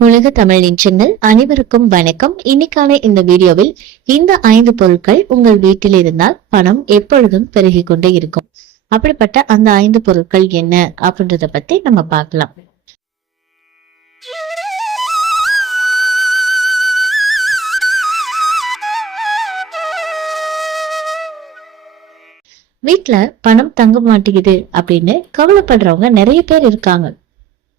உலக தமிழ் நிச்சயங்கள் அனைவருக்கும் வணக்கம். இன்னைக்கான இந்த வீடியோவில் இந்த ஐந்து பொருட்கள் உங்கள் வீட்டில் இருந்தால் பணம் எப்பொழுதும் பெருகிக் கொண்டே இருக்கும். அப்படிப்பட்ட அந்த ஐந்து பொருட்கள் என்ன அப்படின்றத பத்தி நம்ம பார்க்கலாம். வீட்டுல பணம் தங்க மாட்டேங்குது அப்படின்னு கவலைப்படுறவங்க நிறைய பேர் இருக்காங்க.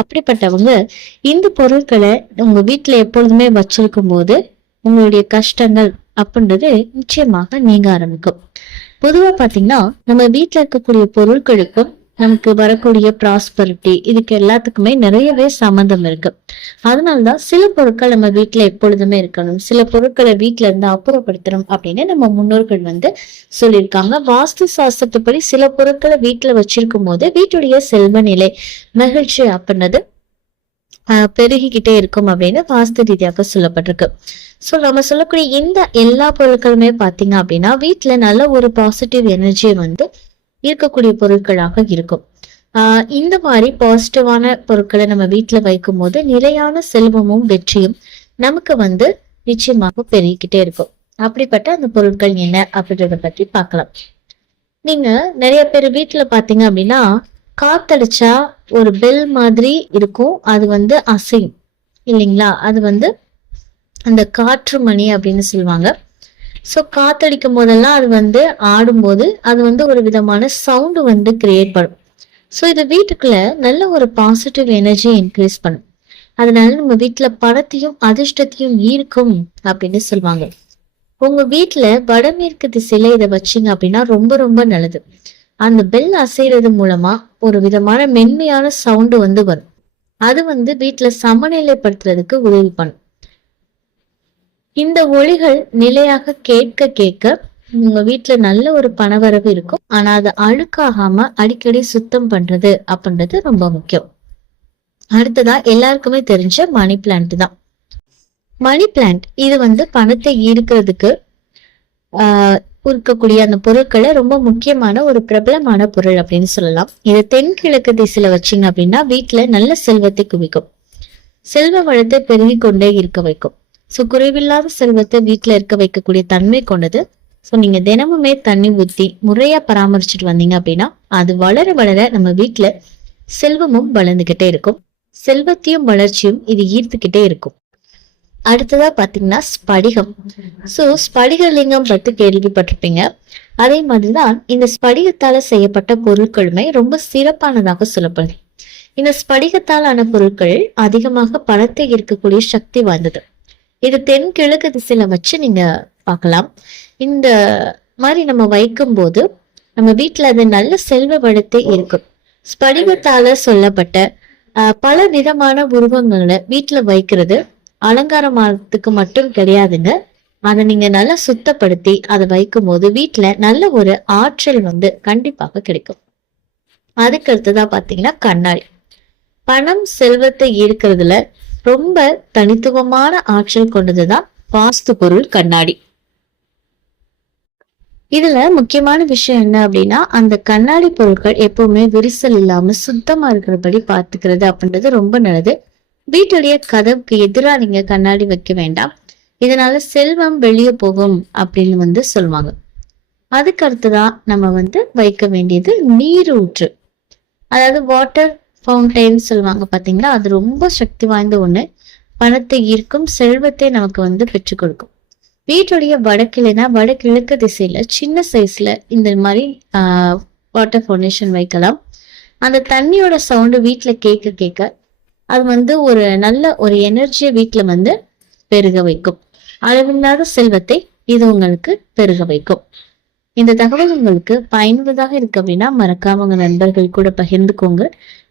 அப்படிப்பட்டவங்க இந்த பொருட்களை உங்க வீட்டுல எப்பொழுதுமே வச்சிருக்கும் போது உங்களுடைய கஷ்டங்கள் அப்படின்றது நிச்சயமாக நீங்க ஆரம்பிக்கும். பொதுவா பாத்தீங்கன்னா நம்ம வீட்டுல இருக்கக்கூடிய பொருட்களுக்கும் நமக்கு வரக்கூடிய ப்ராஸ்பரிட்டி இதுக்கு எல்லாத்துக்குமே நிறையவே சம்மந்தம் இருக்கு. அதனாலதான் சில பொருட்கள் நம்ம வீட்டுல எப்பொழுதுமே இருக்கணும். சில பொருட்களை வீட்டுல இருந்து அப்புறப்படுத்தணும் அப்படின்னு நம்ம முன்னோர்கள் வந்து சொல்லியிருக்காங்க. வாஸ்து சாஸ்திரத்துப்படி சில பொருட்களை வீட்டுல வச்சிருக்கும் போது வீட்டுடைய செல்வ நிலை மகிழ்ச்சி அப்படின்னது ஆஹ் பெருகிக்கிட்டே இருக்கும் அப்படின்னு வாஸ்து ரீதியாக சொல்லப்பட்டிருக்கு. ஸோ நம்ம சொல்லக்கூடிய இந்த எல்லா பொருட்களுமே பார்த்தீங்க அப்படின்னா வீட்டில் நல்ல ஒரு பாசிட்டிவ் எனர்ஜி வந்து இருக்கக்கூடிய பொருட்களாக இருக்கும். ஆஹ் இந்த மாதிரி பாசிட்டிவான பொருட்களை நம்ம வீட்டுல வைக்கும் போது நிலையான செல்வமும் வெற்றியும் நமக்கு வந்து நிச்சயமாக பெருகிக்கிட்டே இருக்கும். அப்படிப்பட்ட அந்த பொருட்கள் என்ன அப்படின்றத பற்றி பார்க்கலாம். நீங்க நிறைய பேர் வீட்டுல பாத்தீங்க அப்படின்னா காத்தடிச்சா ஒரு பெல் மாதிரி இருக்கும். அது வந்து அசையும். இல்லைங்களா? அது வந்து அந்த காற்று மணி அப்படின்னு சொல்லுவாங்க. ஸோ காத்தடிக்கும் போதெல்லாம் அது வந்து ஆடும்போது அது வந்து ஒரு விதமான சவுண்டு வந்து கிரியேட் பண்ணும். ஸோ இது வீட்டுக்குள்ள நல்ல ஒரு பாசிட்டிவ் எனர்ஜி இன்க்ரீஸ் பண்ணும். அதனால நம்ம வீட்டுல பணத்தையும் அதிர்ஷ்டத்தையும் ஈர்க்கும் அப்படின்னு சொல்லுவாங்க. உங்க வீட்டுல வடமேற்கு திசையில இதை வச்சீங்க அப்படின்னா ரொம்ப ரொம்ப நல்லது. அந்த பெல் அசைறது மூலமா ஒரு விதமான மென்மையான சவுண்டு வந்து வரும். அது வந்து வீட்டுல சமநிலைப்படுத்துறதுக்கு உதவி பண்ணும். இந்த ஒளிகள் நிலையாக கேட்க கேட்க உங்க வீட்டுல நல்ல ஒரு பணவரவு இருக்கும். ஆனா அது அழுக்காகாம அடிக்கடி சுத்தம் பண்றது அப்படின்றது ரொம்ப முக்கியம். அடுத்ததா எல்லாருக்குமே தெரிஞ்ச மணி பிளான்ட் தான். மணி பிளான்ட் இது வந்து பணத்தை ஈர்க்கிறதுக்கு ஆஹ் இருக்கக்கூடிய அந்த பொருட்களை ரொம்ப முக்கியமான ஒரு பிரபலமான பொருள் அப்படின்னு சொல்லலாம். இதை தென்கிழக்கு திசையில வச்சீங்க அப்படின்னா வீட்டுல நல்ல செல்வத்தை குவிக்கும். செல்வ வளத்தை பெருகி கொண்டே இருக்க வைக்கும். ஸோ குறைவில்லாத செல்வத்தை வீட்டில் இருக்க வைக்கக்கூடிய தன்மை கொண்டது. ஸோ நீங்க தினமுமே தண்ணி ஊற்றி முறையா பராமரிச்சுட்டு வந்தீங்க அப்படின்னா அது வளர வளர நம்ம வீட்டில் செல்வமும் வளர்ந்துகிட்டே இருக்கும். செல்வத்தையும் வளர்ச்சியும் இது ஈர்த்துக்கிட்டே இருக்கும். அடுத்ததா பாத்தீங்கன்னா ஸ்படிகம். ஸோ ஸ்படிகலிங்கம் பற்றி பத்தி கேள்விப்பட்டிருப்பீங்க. அதே மாதிரிதான் இந்த ஸ்படிகத்தால செய்யப்பட்ட பொருட்களுமே ரொம்ப சிறப்பானதாக சொல்லப்படுது. இந்த ஸ்படிகத்தால் ஆன பொருட்கள் அதிகமாக பணத்தை இருக்கக்கூடிய சக்தி வாய்ந்தது. இது தென்கிழக்கு திசையில வச்சு நீங்க பார்க்கலாம். இந்த மாதிரி நம்ம வைக்கும் போது நம்ம வீட்டுல அது நல்ல செல்வ வளத்தை இருக்கும் ஸ்படிகத்தால சொல்லப்பட்ட ஆஹ், பல விதமான உருவங்களை வீட்டுல வைக்கிறது அலங்காரமானத்துக்கு மட்டும் கிடையாதுங்க. அதை நீங்க நல்லா சுத்தப்படுத்தி அதை வைக்கும் போது வீட்டுல நல்ல ஒரு ஆற்றல் வந்து கண்டிப்பாக கிடைக்கும். அதுக்கு அடுத்ததா பாத்தீங்கன்னா கண்ணாடி. பணம் செல்வத்தை ஈர்க்கிறதுல ரொம்ப தனித்துவமான ஆற்றல் கொண்டதுதான் வாஸ்து பொருள் கண்ணாடி. இதுல முக்கியமான விஷயம் என்ன அப்படின்னா அந்த கண்ணாடி பொருட்கள் எப்பவுமே விரிசல் இல்லாம சுத்தமா இருக்கிறபடி பார்த்துக்கிறது அப்படின்றது ரொம்ப நல்லது. வீட்டுடைய கதவுக்கு எதிராக நீங்க கண்ணாடி வைக்க வேண்டாம். இதனால செல்வம் வெளியே போகும் அப்படின்னு வந்து சொல்லுவாங்க. அதுக்கு அடுத்துதான் நம்ம வந்து வைக்க வேண்டியது நீர் ஊற்று அதாவது வாட்டர் ஃபவுண்டைன் சொல்லுவாங்க பாத்தீங்களா? அது ரொம்ப சக்தி வாய்ந்த ஒண்ணு. பணத்தை ஈர்க்கும் செல்வத்தை நமக்கு வந்து பெற்றுக் கொடுக்கும். வீட்டுடைய வடக்கிலைனா வடகிழக்கு திசையில சின்ன சைஸ்ல இந்த மாதிரி வாட்டர் ஃபவுண்டேஷன் வைக்கலாம். அந்த தண்ணியோட சவுண்டு வீட்டுல கேட்க கேட்க அது வந்து ஒரு நல்ல ஒரு எனர்ஜியை வீட்டுல வந்து பெருக வைக்கும். அளவில்லாத செல்வத்தை இது உங்களுக்கு பெருக வைக்கும். இந்த தகவல் உங்களுக்கு பயனுள்ளதாக இருக்கு அப்படின்னா மறக்காம உங்க நண்பர்கள் கூட பகிர்ந்துக்கோங்க.